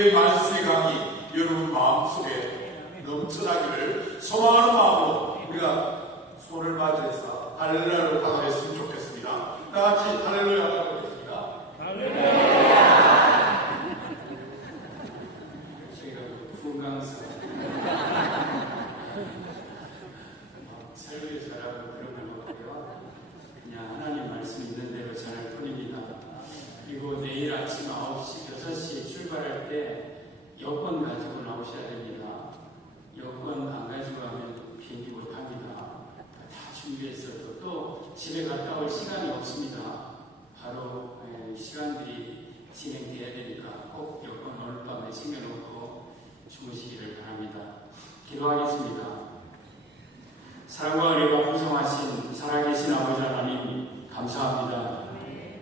주의 말씀의 강이 여러분 마음속에 넘쳐나기를 소망하는 마음으로 우리가 손을 맞이해서 할렐루야를 받아냈으면 좋겠습니다. 다 같이 할렐루야 받아보겠습니다. 할렐루야. 저희가 건강해서 설교 잘하고 그런 걸 없고요. 그냥 하나님 말씀 있는 대로 전할 뿐입니다. 그리고 내일 아침 9시, 6시에 출발할 때 여권 가지고 나오셔야 됩니다. 여권 안 가지고 가면 비행기 못 탑니다. 다 준비해서 또 집에 갔다 올 시간이 없습니다. 바로 시간들이 진행돼야 되니까 꼭 여권 오늘 밤에 챙겨놓고 주무시기를 바랍니다. 기도하겠습니다. 사랑과 은혜가 풍성하신 살아계신 아버지 하나님 감사합니다.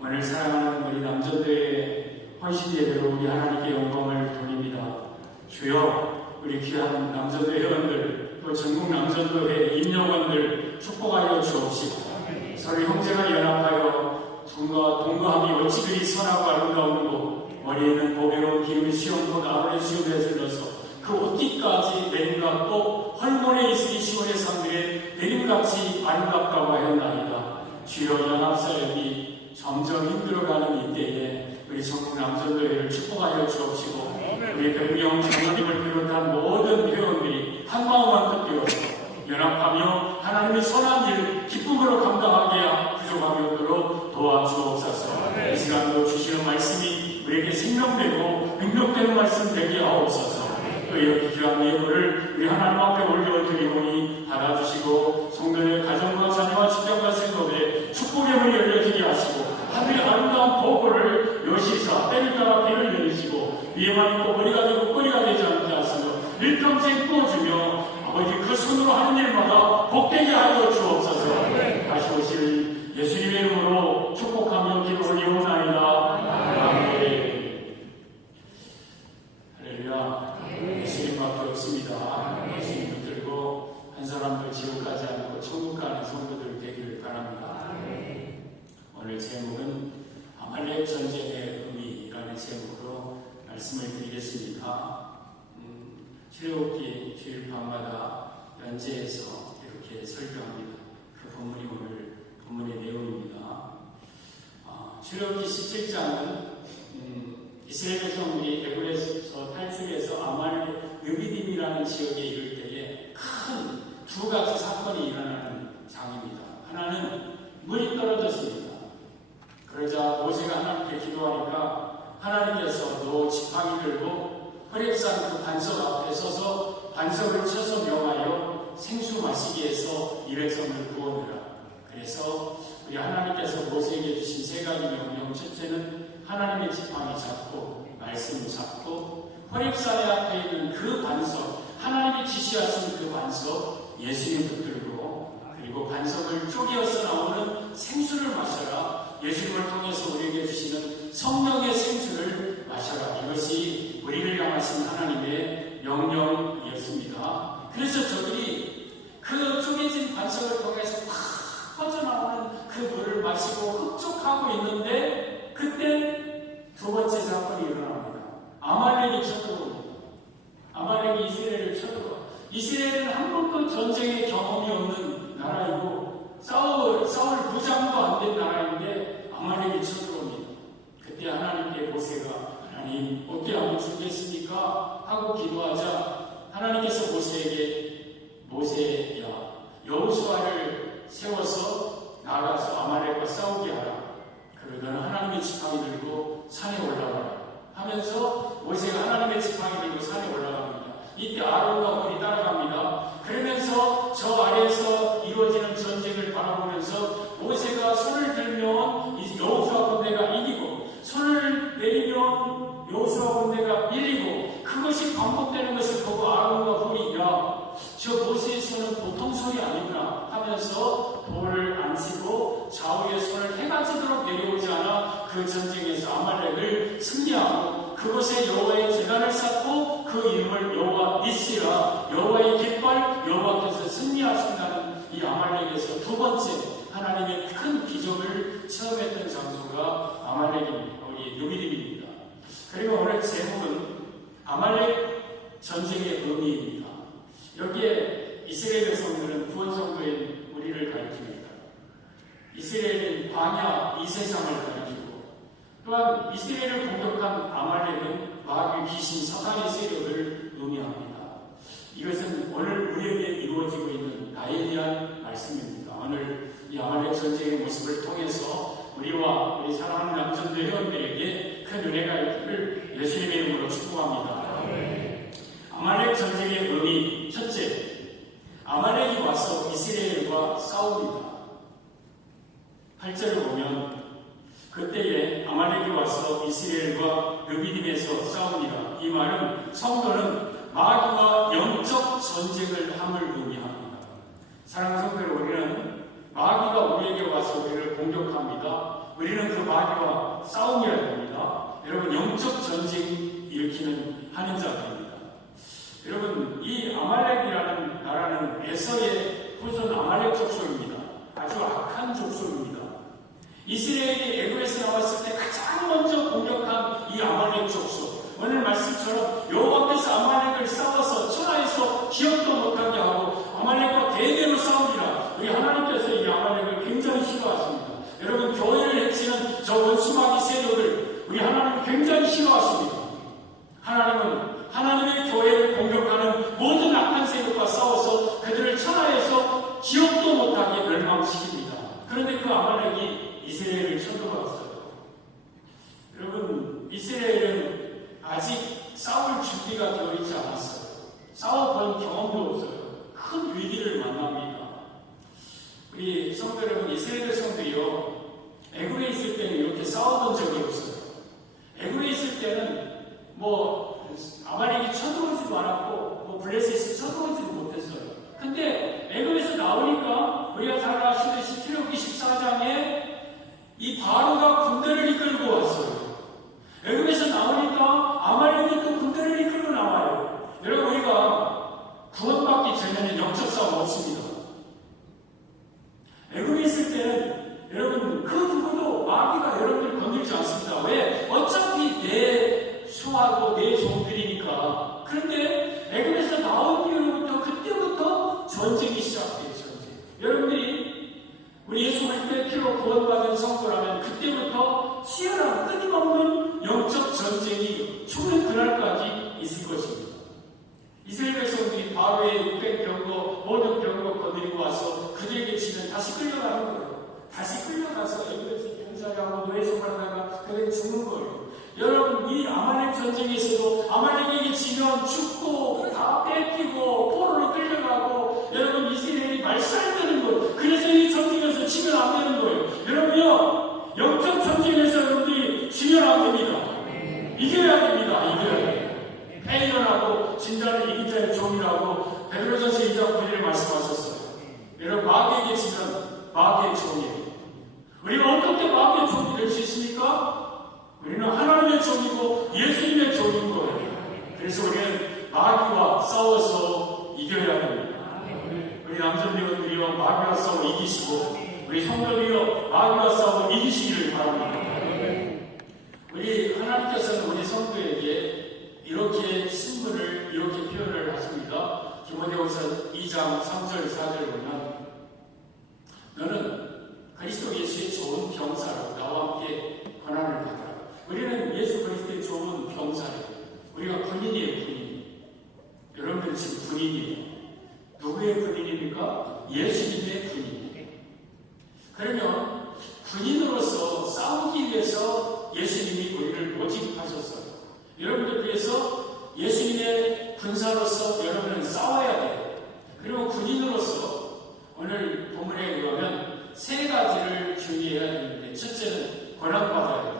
오늘 사랑하는 우리 남전도의 헌신 예배로 우리 하나님께 영광을 돌립니다. 주여 우리 귀한 남전도 회원들 또 전국 남전도회 임용원들 축복하여 주옵시고 서로 형제가 연합하여 동거함이 어찌 그리 선하고 아름다운고 머리에는 보배로운 기름이 시험코 나무의 시험에 들러서 그 옷깃까지 내림과 또 헐몬에 있으니 시온의 산들에 내림같이 아름답다고 하였나이다. 주여 연합사역이 점점 힘들어가는 이때에 우리 전국 남전도회를 축복하여 주옵시고 우리 백무영 장로님을 비롯한 모든 회원들이 한마음 한뜻 되어 연합하며 하나님의 선한 일 기쁨으로 감당하게 부족함이 없도록 도와주옵소서. 이 시간도 주시는 말씀이 우리에게 생명되고 능력되는 말씀 되게 하옵소서. 또 이렇게 귀한 예물을 우리 하나님 앞에 올려드리오니 받아주시고 성도의 가정과 자녀와 직장과 생업에 축복의 문이 열려지게 하시고 하늘의 아름다운 보고를 여시사 때를 따라 비를 내리시고 위에만 있고 머리가 되고 꼬리가 되지 않게 하시며 일평생 꾸어주며 아버지 그 손으로 하는 일마다 복되게 하여 주옵소서. 다시 오실 예수님의 이름으로 축복하며 기도 올리오나이다. 아멘. 할렐루야. 예수님밖에 없습니다. 예수님 붙들고 한 사람도 지옥 가지 않고 천국 가는 성도들 되기를 바랍니다. 오늘 제목은 아말렉 전쟁의 의미라는 제목으로 말씀을 드리겠습니다. 출애굽기 주일 밤마다 연재해서 이렇게 설교합니다. 그 본문이 오늘 본문의 내용입니다. 출애굽기 17장은 이스라엘 백성들이 애굽에서 탈출해서 아말렉 느비딤이라는 지역에 이를 때에 큰 두 가지 사건이 일어나는 장입니다. 하나는 물이 떨어졌습니다. 그러자 모세가 하나님께 기도하니까 하나님께서 너 지팡이 들고 호렙산 그 반석 앞에 서서 반석을 쳐서 명하여 생수 마시게 해서 이 백성을 구원하라. 그래서 우리 하나님께서 모세에게 주신 세 가지 명령, 첫째는 하나님의 지팡이 잡고 말씀 잡고 호렙산에 앞에 있는 그 반석, 하나님이 지시하신 그 반석 예수님 붙들고 그리고 반석을 쪼개어서 나오는 생수를 마셔라. 예수님을 통해서 우리에게 주시는 성령의 생수를 마셔라. 이것이 우리를 향하신 하나님의 명령이었습니다. 그래서 저들이 그 쪼개진 반석을 통해서 팍 퍼져나오는 그 물을 마시고 흡족하고 있는데 그때 두 번째 사건이 일어납니다. 아말렉이 쳐들어옵니다. 아말렉이 이스라엘을 쳐들어옵니다. 이스라엘은 한 번도 전쟁의 경험이 없는 나라이고 싸울 부장도 안 된 나라인데 아말렉이 쳐들어옵니다. 그때 하나님께 모세가 하나님 어떻게 하면 죽겠습니까? 하고 기도하자 하나님께서 모세에게 모세야 여호수아를 세워서 나가서 아말렉과 싸우게 하라. 그리고 너는 하나님의 지팡이 들고 산에 올라가라 하면서 모세가 하나님의 지팡이 들고 산에 올라갑니다. 이때 아론과 홀이 따라갑니다. 그러면서 저 아래에서 이루어지는 전쟁을 바라보면서 모세가 손을 들면 여호수아 군대가 이기고 손을 내리면 여호수아 군대가 밀리고 그것이 반복되는 것을 보고 아론과 홀이 야, 저 모세의 손은 보통 손이 아니구나 하면서 돌을 안 치고 좌우의 손을 해가 지도록 내려오지 않아 그 전쟁에서 아말렉을 승리하고 그곳에 여호와의 제단을 쌓고 그 이름을 여호와 니시라 여호와의 깃발 여호와께서 승리하신다는 이 아말렉에서 두 번째 하나님의 큰 기적을 체험했던 장소가 아말렉입니다. 우리 느비딤입니다. 그리고 오늘 제목은 아말렉 전쟁의 의미입니다. 여기에 이스라엘 백성들은 구원 성도인 우리를 가리킵니다. 이스라엘은 광야 이 세상을 가리키고, 또한 이스라엘을 공격한 아말렉은 마귀 귀신 사탄의 세력을 의미합니다. 이것은 오늘 우리에게 이루어지고 있는 나에 대한 말씀입니다. 오늘 이 아말렉 전쟁의 모습을 통해서 우리와 우리 사랑하는 남전도 회원들에게 큰 은혜가 있기를 예수님의 이름으로 축복합니다. 아말렉 전쟁의 의미, 첫째, 아말렉이 와서 이스라엘과 싸웁니다. 8절을 보면 그때에 아말렉이 와서 이스라엘과 르비딤에서 싸웁니다. 이 말은 성도는 마귀와 영적 전쟁을 함을 의미합니다. 사랑하는 성도들, 우리는 마귀가 우리에게 와서 우리를 공격합니다. 우리는 그 마귀와 싸움해야 됩니다. 여러분, 영적 전쟁 일으키는 하는 자들입니다. 여러분, 이 아말렉이라는 나라는 에서의 후손 아말렉 족속입니다. 아주 악한 족속입니다. 이스라엘이 애굽에서 나왔을 때 가장 먼저 공격한 이 아말렉 족속, 오늘 말씀처럼 여호와께서 아말렉을 싸워서 천하에서 기억도 못하게 하고 아말렉과 대대로 싸웁니다. 우리 하나님께서 이 아말렉을 굉장히 싫어하십니다. 여러분, 교회를 해치는 저 원수마귀 세력을 우리 하나님은 굉장히 싫어하십니다. 하나님은 하나님의 교회를 공격하는 모든 악한 세력과 싸워서 그들을 천하에서 기억도 못하게 멸망시킵니다. 그런데 그 아말렉이 이스라엘을 쳐들어왔어요. 여러분, 이스라엘은 아직 싸울 준비가 되어 있지 않았어요. 싸워본 경험도 없어요. 큰 위기를 만납니다. 우리 성도 여러분, 이스라엘 성도요, 애굽에 있을 때는 이렇게 싸워본 적이 없어요. 애굽에 있을 때는 아말렉이 쳐들어오지도 않았고 블레셋이 쳐들어오지도 못했어요. 근데 애굽에서 나오니까 우리가 잘 아시듯이 출애굽기 14장에 이 바로가 군대를 이끌고 왔어요. 애굽에서 나오니까 아말렉이 또 군대를 이끌고 나와요. 여러분, 우리가 구원받기 전에는 영적 싸움 없습니다. 애굽에 있을 때는 여러분 그 누구도 마귀가 여러분을 건들지 않습니다. 왜? 어차피 내 수하고 내 종들이니까. 그런데 애굽에서 나온 뒤로부터 그때부터 전쟁이 시작돼요. 전쟁. 여러분들이 우리 예수 그리스도의 피로 구원받은 성도라면 그때부터 치열한 끊임없는 영적 전쟁이 죽는 그날까지 있을 것입니다. 이스라엘 백성들이 바로의 600병거 모든 병거 건드리고 와서 그들에게 지면 다시 끌려가는 거예요. 다시 끌려가서 애굽에서 병사하고 노예생활하다가 그들이 죽는 거예요. 여러분, 이 아말렉 전쟁에서도 아말렉에게 지면 죽고 다 뺏기고 포로로 끌려가고, 여러분, 이스라엘이 말살되는 거예요. 그래서 이 전쟁에서 지면 안 되는 거예요. 여러분요, 영적 전쟁에서 여러분들이 지면 안 됩니다. 이겨야 됩니다. 이겨야 돼요. 패일런하고 진자를 이긴 자의 종이라고 베드로전서 2장 9절에 말씀하셨어요. 여러분, 마귀에게 지면 마귀의 종이에요. 우리가 어떻게 마귀의 종이 될 수 있습니까? 우리는 하나님의 종이고 예수님의 종인 거예요. 그래서 우리는 마귀와 싸워서 이겨야 됩니다. 우리 남전대원들이요, 마귀와 싸워 이기시고, 우리 성도들이요, 마귀와 싸워 이기시기를 바랍니다. 우리 하나님께서는 우리 성도에게 이렇게 신분을 이렇게 표현을 하십니다. 디모데후서 2장 3절 4절 보면, 너는 그리스도 예수의 좋은 병사로 나와 함께 권한을 받아라. 우리는 예수 그리스도의 좋은 병사예요. 우리가 군인이에요, 군인. 여러분들 지금 군인이에요. 누구의 군인입니까? 예수님의 군인이에요. 그러면 군인으로서 싸우기 위해서 예수님이 우리를 모집하셨어요. 여러분들 위해서 예수님의 군사로서 여러분은 싸워야 돼요. 그리고 군인으로서 오늘 본문에 의하면 세 가지를 주의해야 되는데, 첫째는 권한받아야 돼요.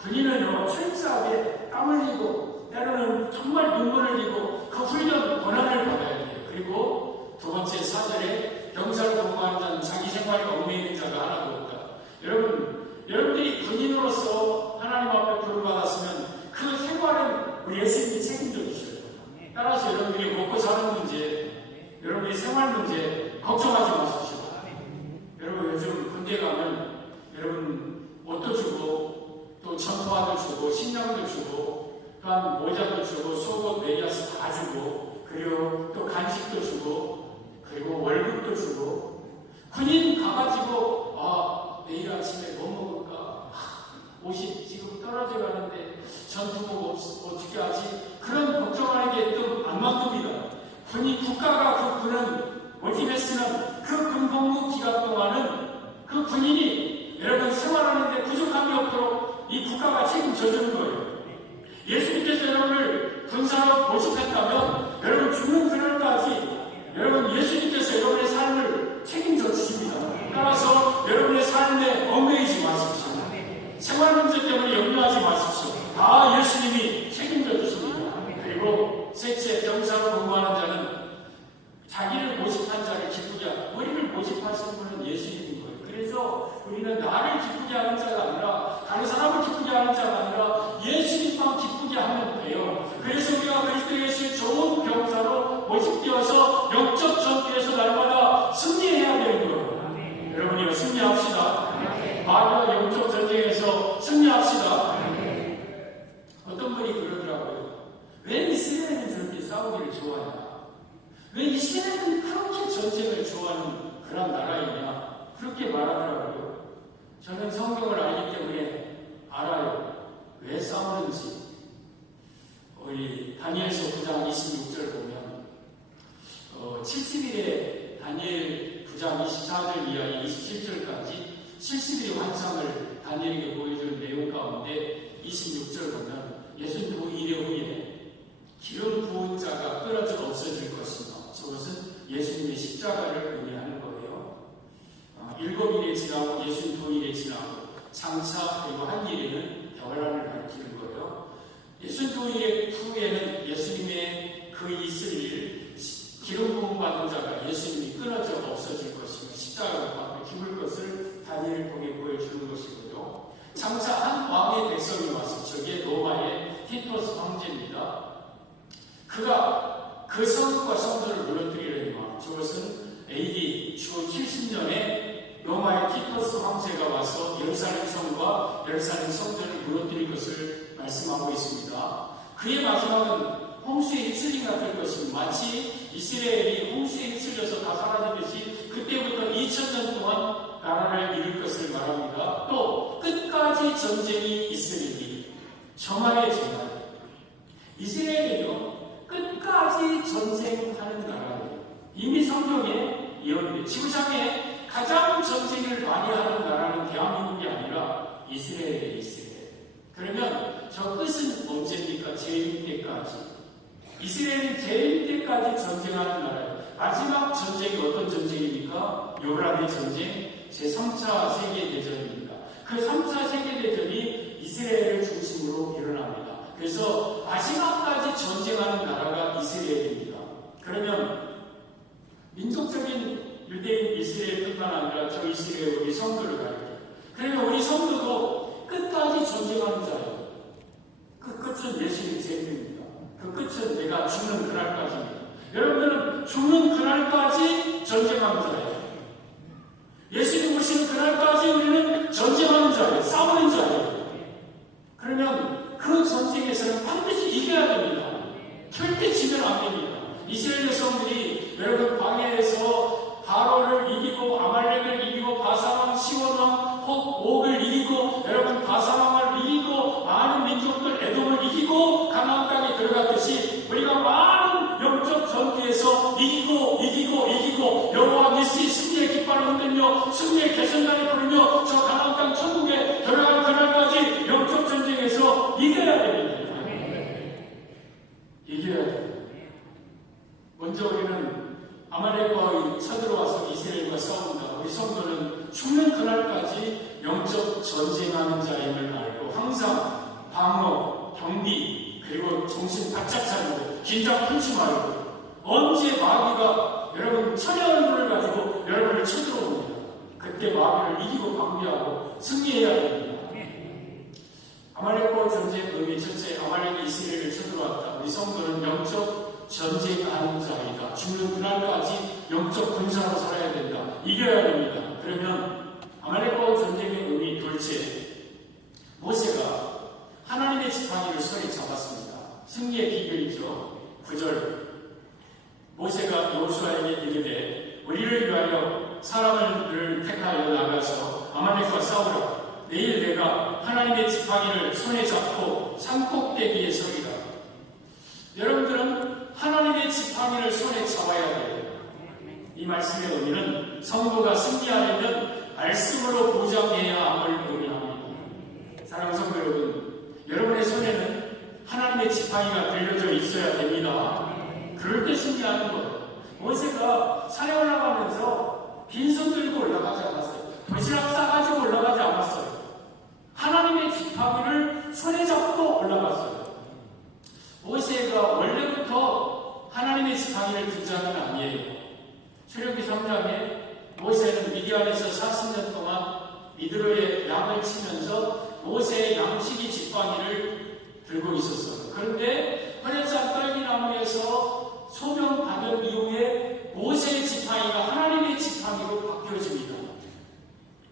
군인은요, 철저하게 땀 흘리고 때로는 정말 눈물을 흘리고 그 훈련 권한을 받아야 돼요. 그리고 두 번째 4절에 병사를 공부하는 자는 자기 생활에 얽매이는 자가 하나도 없다. 여러분들이 군인으로서 하나님 앞에 부름받았으면 그 생활은 우리 예수님이 책임져 주셔요. 따라서 여러분들이 먹고 사는 문제, 여러분의 생활 문제 걱정하지 마십시오. 여러분, 요즘 군대 가면 여러분 옷도 주고 또 전투화도 주고 식량도 주고 또 또한 모자도 주고 속옷 메리아스 다 주고 그리고 또 간식도 주고 그리고 월급도 주고 군인 가가지고 내일 아침에 뭐 먹을까? 옷이 지금 떨어져 가는데 전투복 어떻게 하지? 그런 걱정하는 게 또 안 만듭니다. 국가가 그런 어디에 쓰는 그 군복무 기간 동안은 그 군인이 여러분 생활하는데 부족함이 없도록 이 국가가 책임져 주는 거예요. 예수님께서 여러분을 군사로 모집했다면 여러분 죽는 그날까지 여러분 예수님께서 여러분의 삶을 책임져 주십니다. 따라서 여러분의 삶에 얽매이지 마십시오. 생활 문제 때문에 염려하지 마십시오. 다 예수님이 책임져 주십니다. 그리고 셋째, 병사로 근무하는 자는 자기를 모집한 자를 기쁘게 하고 우리를 모집하시는 분은 예수님인 거예요. 그래서 우리는 나를 기쁘게 하는 자가 아니라 다른 사람을 기쁘게 하는 자가 아니라 예수님만 기쁘게 하면 돼요. 그래서 우리가 그리스도 예수의 좋은 병사로 모집되어서 영적 전투에서 날마다 승리해야 되는 거예요. 여러분이 승리합시다. 마귀와 영적 전쟁에서 승리합시다. 어떤 분이 그러더라고요. 왜 이스라엘은 저렇게 싸우기를 좋아하냐? 왜 이스라엘은 그렇게 전쟁을 좋아하는 그런 나라이냐? 그렇게 말하더라고요. 저는 성경을 알기 때문에 알아요. 왜 싸우는지. 우리 다니엘서 9장 26절 보면 70일에 다니엘 9장 24절 이하의 27절까지 70일의 환상을 다니엘에게 보여준 내용 가운데 26절 보면 62일 후에 기름 부은 자가 끊어져 없어질 것이며 저것은 예수님의 십자가를 의미하는 거예요. 7일에 지나고 62일에 지나고 장차 그리고 한 일에는 결란을 가리키는 거예요. 62일 후에는 예수님의 그 있을 일 기름 부음 받은 자가 예수님이 끊어져 없어질 것이며 십자가를 받고 죽을 것을 다니엘 통해 보여주는 것이고요. 장차 한 왕의 백성이 와서 저게 로마의 티토스 황제입니다. 그가 그 성과 성전을 무너뜨리려니와 저것은 AD 주 70년에 로마의 티토스 황제가 와서 예루살렘 성과 예루살렘 성전을 무너뜨릴 것을 말씀하고 있습니다. 그의 마지막은 홍수에 휩쓸림이 될 것입니다. 마치 이스라엘이 홍수에 휩쓸려서 다 사라지듯이 그때부터 2000년 동안 나라를 이룰 것을 말합니다. 또 끝까지 전쟁이 있으리니 정말의 정말 이스라엘은요 끝까지 전쟁하는 나라예요. 이미 성경에 예언돼 지구상에 가장 전쟁을 많이 하는 나라는 대한민국이 아니라 이스라엘이에요. 이스라엘. 그러면 저 끝은 언제입니까? 재림 때까지. 이스라엘은 재림 때까지 전쟁하는 나라예요. 마지막 전쟁이 어떤 전쟁입니까? 요란의 전쟁, 제3차 세계대전입니다. 그 3차 세계대전이 이스라엘을 중심으로 일어납니다. 그래서 마지막까지 전쟁하는 나라가 이스라엘입니다. 그러면 민족적인 유대인 이스라엘뿐만 아니라 저 이스라엘 우리 성도를 가리켜요. 그러면 우리 성도도 끝까지 전쟁하는 자예요. 그 끝은 예수님 재림입니다. 그 끝은 내가 죽는 그날까지입니다. 여러분들은 죽는 그날까지 전쟁하는 자예요. 예수님 오시는 그날까지 우리는 전쟁하는 자예요. 싸우는 자예요. 그러면 그 전쟁에서는 반드시 이겨야 됩니다. 절대 지면 안 됩니다. 이스라엘 백성들이 여러분 광야에서 바로를 이기고 아말렉을 이기고 바사왕, 시온왕, 옥을 이기고 여러분 바사왕을 이기고 많은 민족들 에돔을 이기고 가나안 땅에 들어갔듯이 우리가 많은 영적 전투에서 이기고 여호와 니시 승리의 깃발을 흔들며 승리의 개선단을 부르며 저 가나안 땅 천국에 들어간 그날까지 영적 전쟁에서 이겨야 됩니다. 이겨야 됩니다. 먼저 우리는 아말렉과 쳐들어와서 이스라엘과 싸웁니다. 우리 성도는 죽는 그날까지 영적 전쟁하는 자임을 알고 항상 방어, 경비, 그리고 정신 바짝 차리고 긴장 풀지 말고 언제 마귀가 여러분 천의 얼굴을 가지고 여러분을 쳐들어옵니다. 그때 마귀를 이기고 방비하고 승리해야 됩니다. 아말렉과 전쟁 의미 첫째, 아말렉이 이스라엘을 쳐들어왔다. 우리 성도는 영적 전쟁하는 자이다. 죽는 그날까지 영적 군사로 살아야 된다. 이겨야 됩니다. 그러면 아말렉과 전쟁의 의미 둘째, 모세가 하나님의 지팡이를 손에 잡았습니다. 승리의 비결이죠. 9절 모세가 여호수아에게 이르되 우리를 위하여 사람을 택하여 나가서 아말렉과 싸우라. 내일 내가 하나님의 지팡이를 손에 잡고 산꼭대기에 서리라. 여러분들은 하나님의 지팡이를 손에 잡아야 돼요. 이 말씀의 의미는 성도가 승리하려면 말씀으로 보장해야 함을 의미합니다. 사랑하는 성도 여러분, 여러분의 손에는 하나님의 지팡이가 들려져 있어야 됩니다. 그럴 때 승리하는 거예요. 모세가 산에 올라가면서 빈손 들고 올라가지 않았어요. 도시락 싸가지고 올라가지 않았어요. 하나님의 지팡이를 손에 잡고 올라갔어요. 모세가 원래부터 하나님의 지팡이를 든 자는 아니에요. 출애굽기 3장에 모세는 미디안에서 40년 동안 미드로의 양을 치면서 모세의 양치기 지팡이를 들고 있었어요. 그런데 호렙산 떨기나무에서 소명 받은 이후에 모세의 지팡이가 하나님의 지팡이로 바뀌어집니다.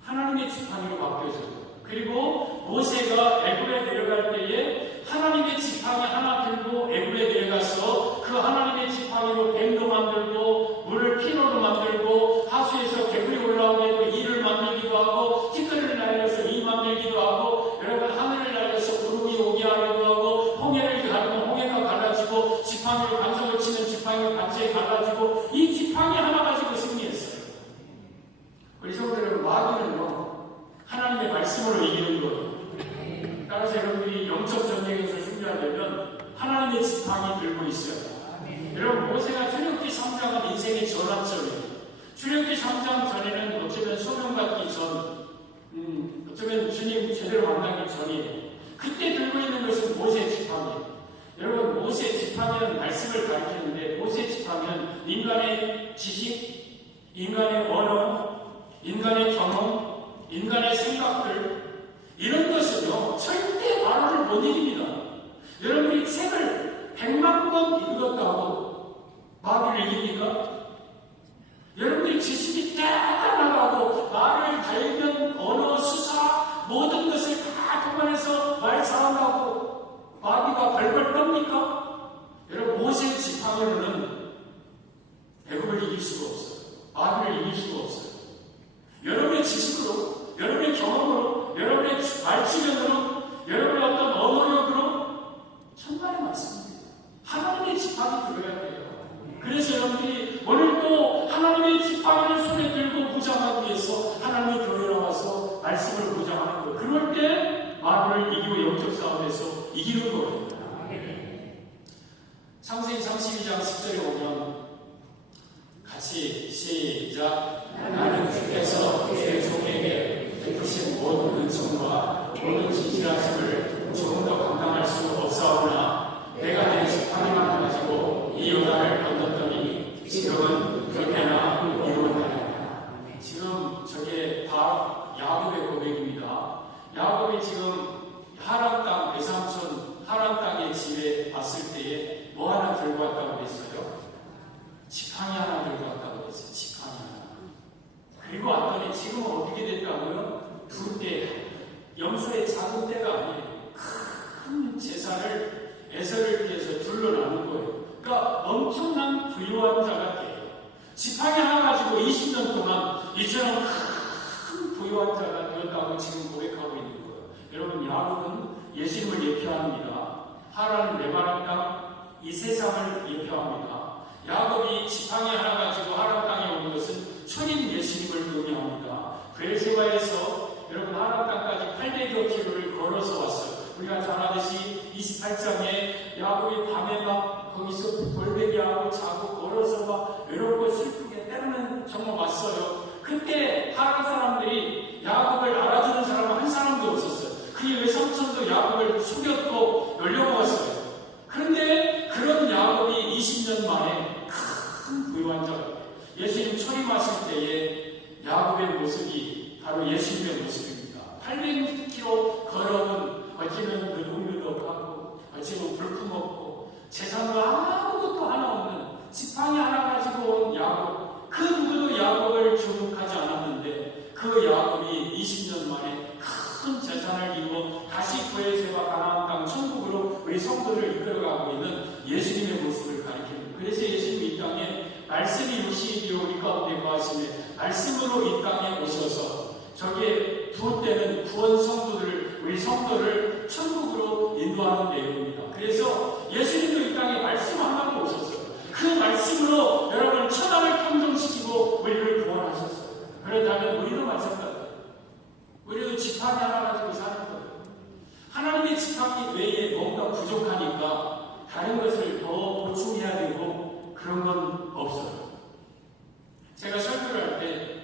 하나님의 지팡이로 바뀌어져요. 그리고 모세가 애굽에 내려갈 때에 하나님의 지팡이 하나 들고 애굽에 내려가서 그 하나님의 지팡이로 뱀도 만들고 물을 피로로 만들고 하수에서 개구리 올라오게 해도 이를 만들기도 하고 티끌을 날려서 이 만들기도 하고 여러분 하늘을 날려서 구름이 오게 하기도 하고 홍해를 가르면 홍해가 갈라지고 지팡이로 반석을 치는 지팡이가 반석이 갈라지고 이 지팡이 하나 가지고 승리했어요. 우리 성도들은 마귀는요 하나님의 말씀으로 이기는 거예요. 따라서 여러분들이 영적 전쟁에서 승리하려면 하나님의 지팡이 들고 있어요. 여러분 모세가 출애굽기 3장은 인생의 전환점이에요. 출애굽기 3장 전에는 어쩌면 소명받기 전, 어쩌면 주님 제대로 만나기 전이에요. 그때 들고 있는 것은 모세의 지팡이예요. 여러분 모세의 지팡이는 말씀을 가리키는데 모세의 지팡이는 인간의 지식, 인간의 언어, 인간의 경험, 인간의 생각들 이런 것은요 절대 마귀를 못 이깁니다. 여러분이 책을 100만 권 읽었다고 마귀를 이깁니까? 여러분들이 지식이 대단하고 말을 달면 언어, 수사 모든 것을 다 동반해서 말 잘한다고 마귀가 벌벌 떱니까? 여러분 모세의 지팡이로는 애굽을 이길 수가 없어요. 마귀를 이길 수가 없어요. 여러분의 지식으로 여러분의 경험으로, 여러분의 말주변으로, 여러분의 어떤 언어력으로 천만의 말씀입니다. 하나님의 지팡이 들어야 돼요. 그래서 여러분들이 오늘도 하나님의 지팡이를 손에 들고 무장하기 위해서 하나님의 교회에 나와서 말씀을 무장하는 거예요. 그럴 때 마귀를 이기고 영적 싸움에서 이기는 거예요. 창세기 32장 10절에 보면 같이 시작. 나는 주께서 그의 종에게 베푸신 모든 은총과 모든 진실하심을 조금 더 감당할 수 없사오나 내가 내 지팡이만 가지고 이 요단을 건넜더니 지금은 그렇게나 이루어나리라. 지금 저게 다 야곱의 고백입니다. 야곱이 지금 하란 땅, 외삼촌 하란 땅의 집에 왔을 때에 뭐 하나 들고 왔다고 그랬어요? 지팡이 하나 들고 왔다고 그랬어요. 지팡이 하나. 그리고 왔더니 지금은 어떻게 됐다고요? 두 때, 염소의 작은 때가 아니에요. 큰 재산을 에서를 위해서 둘러나는 거예요. 그러니까 엄청난 부유한 자가 돼요. 지팡이 하나 가지고 20년 동안 이처럼 큰 부유한 자가 되었다고 지금 고백하고 있는 거예요. 여러분 야곱은 예수님을 예표합니다. 하란은 메마른 땅, 이 세상을 예표합니다. 야곱이 지팡이 하나 가지고 하란 땅에 온 것은 초림 예수님을 의미합니다. 베르세바에서 여러분 하란 땅까지 800여 킬로를 걸어서 왔어요. 우리가 잘 아듯이 28장에 야곱이 밤에 막 거기서 돌베개하고 자고 걸어서 막 외롭고 슬프게 때로는 정말 왔어요. 그때 하란 사람들이 야곱을 알아주는 사람은 한 사람도 없었어요. 그의 외삼촌도 야곱을 속였고 놀려먹었어요. 그런데 그런 야곱이 20년 만에 큰 부유한 자가 예수님 초림하실 때에 야곱의 모습이 바로 예수님의 모습입니다. 800km 걸어온 어찌면 누룩누룩 하고 어찌면 불품없고 재산도 아무것도 하나 없는 지팡이 하나 가지고 온 야곱. 그 누구도 야곱을 주목하지 않았는데 그 야곱이 20년 만에 큰 재산을 이루어 다시 구에세와 가나안 땅 천국으로 우리 성 성도를 이끌어가고 있는 예수님의 모습을 가리킵니다. 그래서 예수님이 이 땅에 말씀이 육신이요 우리 가운데 거하시며 말씀으로 이 땅에 오셔서 저기에 두 때는 구원 성도들을 우리 성도를 천국으로 인도하는 내용입니다. 그래서 예수님도 이 땅에 말씀 하나로 오셨어요. 그 말씀으로 여러분 천하를 평정시키고 우리를 구원하셨어요. 그렇다면 우리도 마찬가지예요. 우리도 지팡이 하나 가지고 사는 거예요. 하나님의 지팡이 외에 뭔가 부족하니까 다른 것을 더 보충해야 되고 그런 건 없어요. 제가 설교를 할 때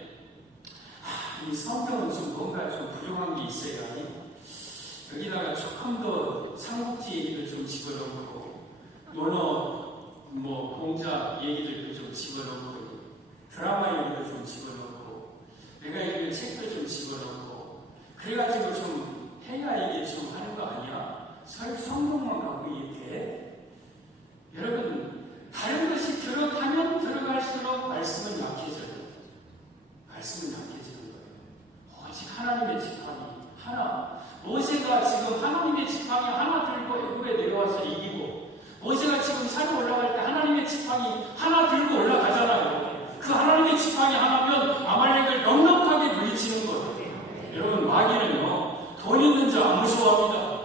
이 성경은 좀 뭔가 좀 부족한 게 있어야 하니 여기다가 조금 더 삼국지 얘기를 좀 집어넣고 논어 공자 얘기들도 좀 집어넣고 드라마 얘기도 좀 집어넣고 내가 읽은 책도 좀 집어넣고 그래가지고 좀 해야 이게 좀 하는 거 아니야? 성경만 갖고 이게 돼? 여러분 다른 것이 들어가면 들어갈수록 말씀은 약해져요. 말씀은 약해지는 거예요. 오직 하나님의 지팡이 하나. 모세가 지금 하나님의 지팡이 하나 들고 애굽에 내려와서 이기고 모세가 지금 산에 올라갈 때 하나님의 지팡이 하나 들고 올라가잖아요. 그 하나님의 지팡이 하나면 아말렉을 넉넉하게 물리치는 거예요. 여러분 마귀는요 돈 있는 자 안 무서워합니다.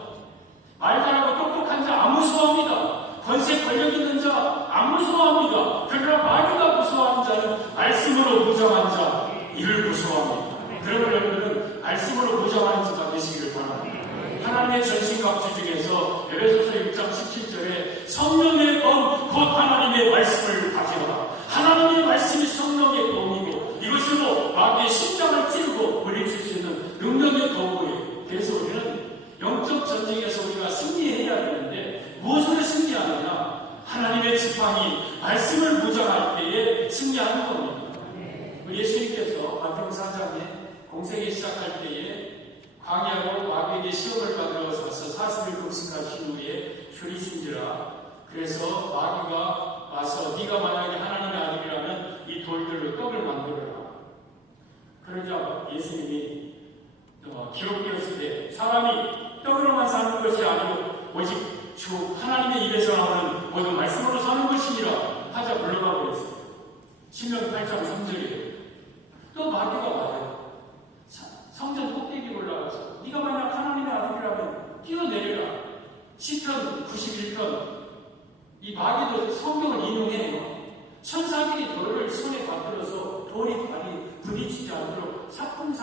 말 잘하고 똑똑한 자 안 무서워합니다. 권세 권력 있는 자 안 무서워합니다. 그러나 마귀가 무서워하는 자는 말씀으로 무장한 자 이를 무서워합니다. 그러면 여러분은 말씀으로 무장하는 자가 되시기를 바랍니다. 하나님의 전신갑주 중에서 에베소서 6장 17절에 성령의 검 곧 하나님의 말씀을 가져라. 하나님의 말씀이 성령의 검이고 이것으로 마귀의 심장을 찌르고 물리칠 수 있는 능력의 도구예요. 그래서 우리는 영적 전쟁에서 우리가 승리해야 되는데 무엇으로 승리하느냐? 하나님의 지팡이 말씀을 무장할 때에 승리하는 겁니다. 우리 예수님께서 마태복음 4장에 공생에 시작할 때에 광야로 마귀에게 시험을 받으러 와서 40일 금식하신 후에 줄이 숨지라. 그래서 마귀가 와서 네가 만약에 하나님의 아들이라면 이 돌들로 떡을 만들어라. 그러자 예수님이 기록되었을 때 사람이 떡으로만 사는 것이 아니고 오직 주 하나님의 입에서 나오는 모든 말씀으로 사는 것이니라 하자 물러가 버렸어요. 신명 8장 3절이에요. 또 마귀가 와요. 성전 꼭대기 올라가서 네가 만약 하나님의 아들이라면 뛰어내려라. 시편 91편 이 마귀도 성경을 인용해요. 천사들이 너를 손에 받들어서 돌이 발이 부딪히지 않도록 사뿐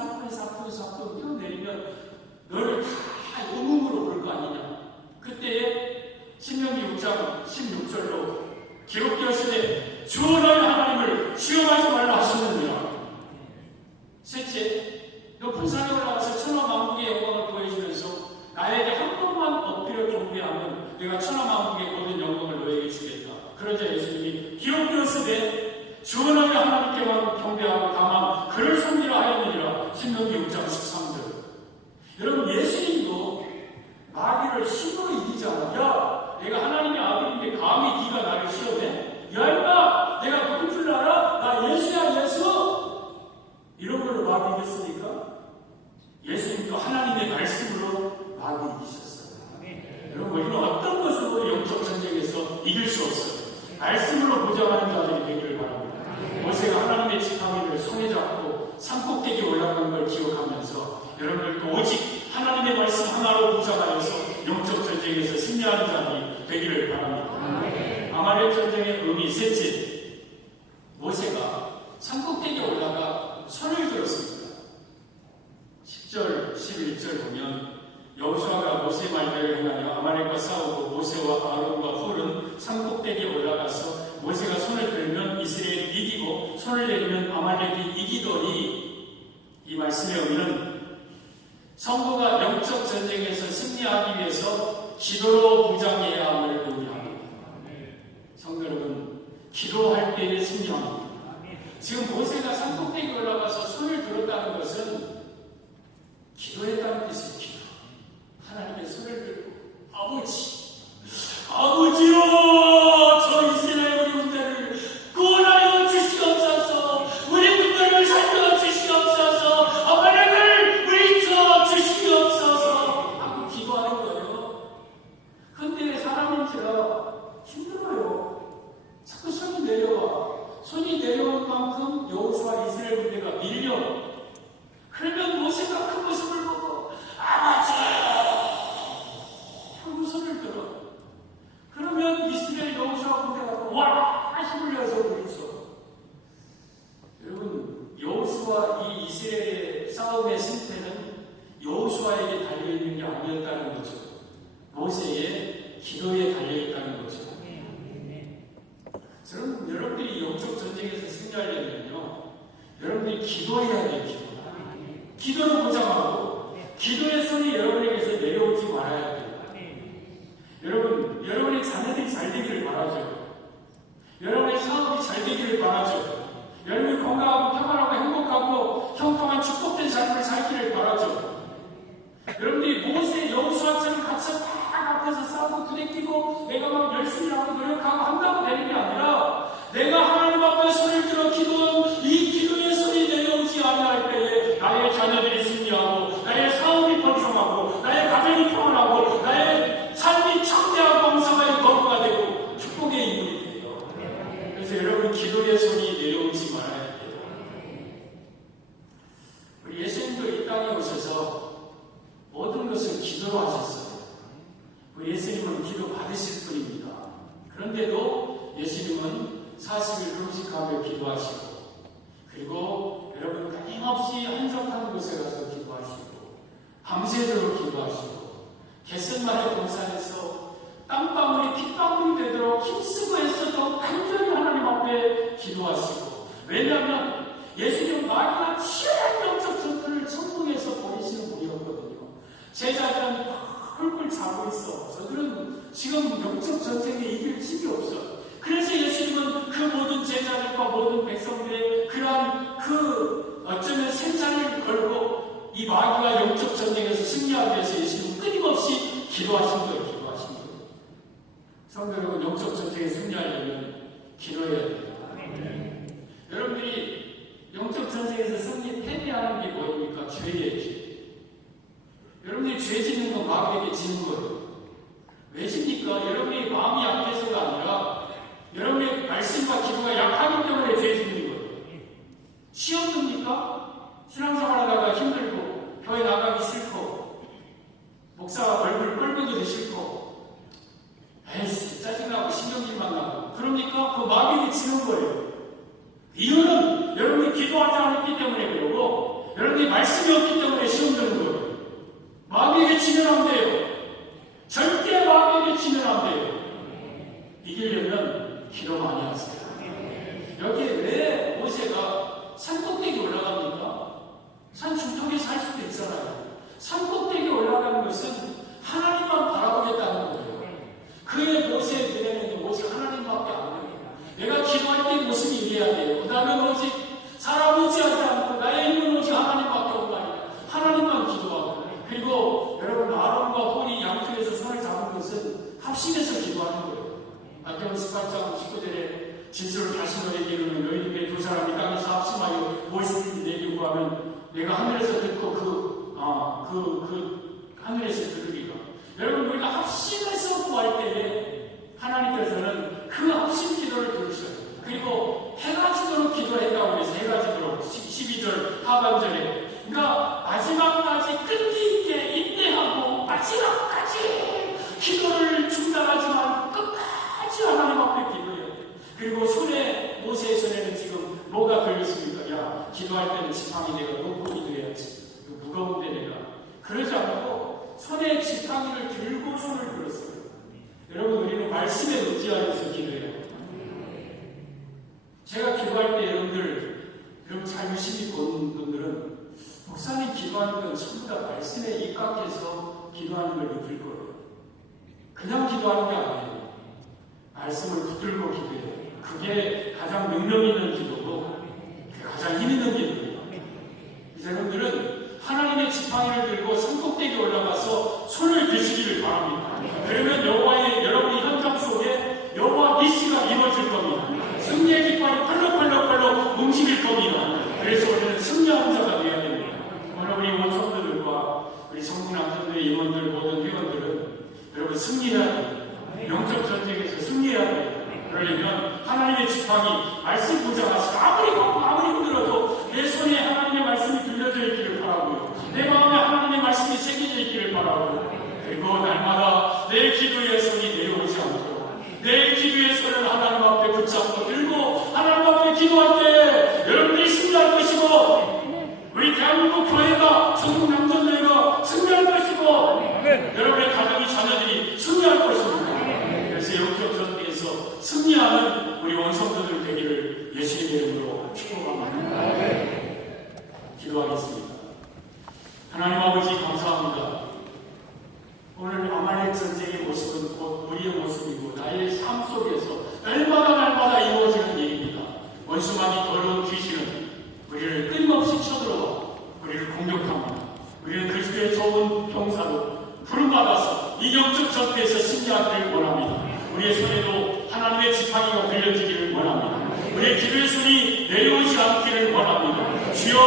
뛰어내리면 너를 다 영웅으로 볼 거 아니냐. 그때에 신명기 6장 16절로 기록되었으되 주 너희 하나님을 시험하지 말라 하셨느니라. 셋째, 높은 산에 올라가서 천하만국의 영광을 보여주면서 나에게 한 번만 엎드려 경배하면 내가 천하만국의 모든 영광을 너에게 주겠다. 그러자 예수님이 기록되었으되 주 너희 하나님께만 경배하고 다만 그를 섬기라 하였느니라. 신명기 6장 13절. 여러분 예수님도 마귀를 힘으로 이기잖아. 야, 내가 하나님의 아들인데 감히 네가 나를 시험해? 야 임마, 내가 누군 줄 알아? 나 예수야 예수. 이런 걸로 마귀 이겼으니까 예수님도 하나님의 말씀으로 마귀 이기셨어요. 여러분 우리는 어떤 것으로 영적 전쟁에서 이길 수 없어요. 말씀으로 무장하는 자들이 되기를 바랍니다. 모세가 하나님의 지팡이를 손에 잡고 산꼭대기에 올라가는 걸 기억하면서 여러분들도 오직 하나님의 말씀 하나로 무장하여서 영적 전쟁에서 승리하는 자들이 되기를 바랍니다. 아말렉 전쟁의 의미 셋째, 모세가 산꼭대기에 올라가 손을 들었습니다. 10절, 11절 보면 여호수아가 모세 말대로 행하여 아말렉과 싸우고 모세와 아론과 훌은 산꼭대기에 올라가서 모세가 손을 들면 이스라엘이 이기고 손을 내리면 아말렉이 이기더니 이 말씀의 의미는 성도가 영적 전쟁에서 승리하기 위해서 기도로 무장해야 함을 의미합니다. 성도 여러분, 기도할 때에 승리합니다. 지금 모세가 산꼭대기에 올라가서 손을 들었다는 것은 기도했다는 뜻이에요. 기도. 하나님의 손을 들고 아버지요 저 이스라엘 우리 군대를 구원하여 주시옵소서. 우리 군대를 살려 주시옵소서. 아말렉을 물리쳐 주시옵소서 하고 기도하는 거예요. 근데 사람 여러분이 기도해야 돼요. 기도를 보장하고 기도의 손이 여러분에게서 내려오지 말아야 돼요. 여러분의 자녀들이 잘 되기를 바라죠. 여러분의 사업이 잘 되기를 바라죠. 여러분이 건강하고 평안하고 행복하고 형통한 축복된 삶을 살기를 바라죠. 여러분들이 모세 여호수아처럼 같이 막 앞에서 싸우고 부대끼고 내가 막 열심히 하고 노력하고 한다고 되는 게 아니라 내가 하나님 앞에 손을 들어 기도한 이 기도의 손이 내려오지 아니할 때에 나의 자녀들이 승리하고 나의 사업이 번성하고 나의 가정이 평안하고 나의 삶이 창대하고 왕성하게 거부가 되고 축복의 인물이 돼요. 그래서 여러분 기도의 손이 내려오지 말아야 돼요. 우리 예수님도 이 땅에 오셔서 모든 것을 기도로 하셨어요. 우리 예수님은 기도 받으실 분입니다. 그런데도 예수님은 40일 금식하며 기도하시고 그리고 여러분 끊임없이 한적한 곳에 가서 기도하시고 밤새도록 기도하시고 겟세마네 동산에서 땀방울이 핏방울이 되도록 힘쓰고 애써 더 간절히 하나님 앞에 기도하시고 왜냐하면 예수님은 마귀가 치열한 영적 전투를 천국에서 벌이시는 분이었거든요. 제자들은 꿀꿀 자고 있어. 저들은 지금 영적 전쟁에 이길 힘이 없어. 그래서 예수님은 그 모든 제자들과 모든 백성들의 그러한 어쩌면 생사를 걸고 이 마귀와 영적 전쟁에서 승리하기 위해서 예수님은 끊임없이 기도하신 거예요. 기도하신 거예요. 성도 여러분, 영적 전쟁에 승리하려면 기도해야 돼요. 여러분들이 영적 전쟁에서 승리 패배하는 게 뭐입니까? 죄의 길. 여러분들이 죄 짓는 건 마귀에게 지는 거예요. 왜 집니까? 여러분의 마음이 약해서가 아니라 여러분의 말씀과 기도가 약하기 때문에 죄 짓는 거예요. 시험 듭니까? 신앙생활 하다가 힘들고 교회 나가기 싫고 목사가 얼굴 뻘개기도 싫고 에이씨 짜증나고 신경질만 나고 그러니까 그 마귀에게 지는 거예요. 이유는 여러분이 기도하지 않았기 때문에 그러고 여러분이 말씀이 없기 때문에 시험 드는 거예요. 마귀에게 치면 안 돼요. 절대 마귀에게 치면 안 돼요. 이기려면 기도 많이 하세요. 여기에 왜 모세가 산꼭대기 올라갑니까? 산 중턱에 살 수도 있잖아요. 산꼭대기 올라가는 것은 하나님만 바라보겠다는 거예요. 그의 모세의 눈에는 오직 하나님밖에 안 보여요. 내가 기도할 때 모습이 이래야 돼요. 나는 오직 사람 의지하지 않고 나의 힘은 오직 하나님밖에 없는 아니라 하나님만 기도하고 그리고 여러분 아론과 홀이 양쪽에서 손을 잡은 것은 합심해서 기도하는 거예요. 마태복음 18장 19절에 진술을 다시 너에게 이르면 너희 중에 두 사람이 땅에서 합심하여 무엇이든지 내게 구하면 내가 하늘에서 듣고 하늘에서 들으리라. 여러분 우리가 합심해서 구할 때에 하나님께서는 그 합심 기도를 들으셔요. 그리고 해가 지도록 기도했다고 해서 해가 지도록 12절 하반절에 그러니까 마지막까지 끈기 있게 인내하고 마지막까지 기도를 중단하지 말고 끝까지 하나님 앞에 기도해야 돼요. 그리고 모세의 손에는 지금 뭐가 걸렸습니까? 야, 기도할 때는 지팡이 내가 놓고 기도해야지. 무거운데 내가. 그러지 않고 손에 지팡이를 들고 손을 들었어요. 여러분 우리는 말씀에 의지하면서 기도해요. 제가 기도할 때 여러분들 잘 유심히 보는 분들은 목사님 기도하는 건 전부 다 말씀에 입각해서 기도하는 걸 느낄 거예요. 그냥 기도하는 게 아니에요. 말씀을 붙들고 기도해요. 그게 가장 능력 있는 기도고 그게 가장 힘 있는 기도예요. 여러분들은 하나님의 지팡이를 들고 산꼭대기에 올라가서 손을 드시기를 바랍니다. 그러면 여러분의 현장 속에 여호와 니시가 이루어질 겁니다. 승리의 깃발이 펄럭펄럭 움직일 겁니다. 그래서 우리는 승리하는 자가 되어야 됩니다. 오늘 우리 원성들과 우리 성문학교의 임원들 모든 회원들은 여러분 승리해야 돼요. 영적 전쟁에서 승리해야 돼요. 그러려면 하나님의 지팡이 말씀 보장하시고 아무리 바쁘고 아무리 힘들어도 내 손에 하나님의 말씀이 들려져 있기를 바라고요. 내 마음에 하나님의 말씀이 새겨져 있기를 바라고요. 그리고 날마다 내 기도의 손이 내려오지 않도록 내 기도의 손을 하나님 앞에 붙잡고 들고 하나님 앞에 기도할 때 여러분들이 승리할 것이고 우리 대한민국 교회가 전국 남전교회가 승리할 것이고 여러분의 가정이 자녀들이 승리할 것입니다. 그래서 영적 전쟁에서 승리하는 우리 원성도들 되기를 예수님의 이름으로 축복합니다. 기도하겠습니다. 하나님 아버지 감사합니다. 오늘 아말렉 전쟁의 모습은 곧 우리의 모습이고 나의 삶 속에서 날마다 이루어지는 일입니다. 원수마귀 더러운 귀신은 우리를 끊임없이 쳐들어와 우리를 공격합니다. 우리는 그리스도의 좋은 병사로 부름받아서 이 영적 전투에서 승리하기를 원합니다. 우리의 손에도 하나님의 지팡이가 들려지기를 원합니다. 우리의 기도의 손이 내려오지 않기를 원합니다. 주여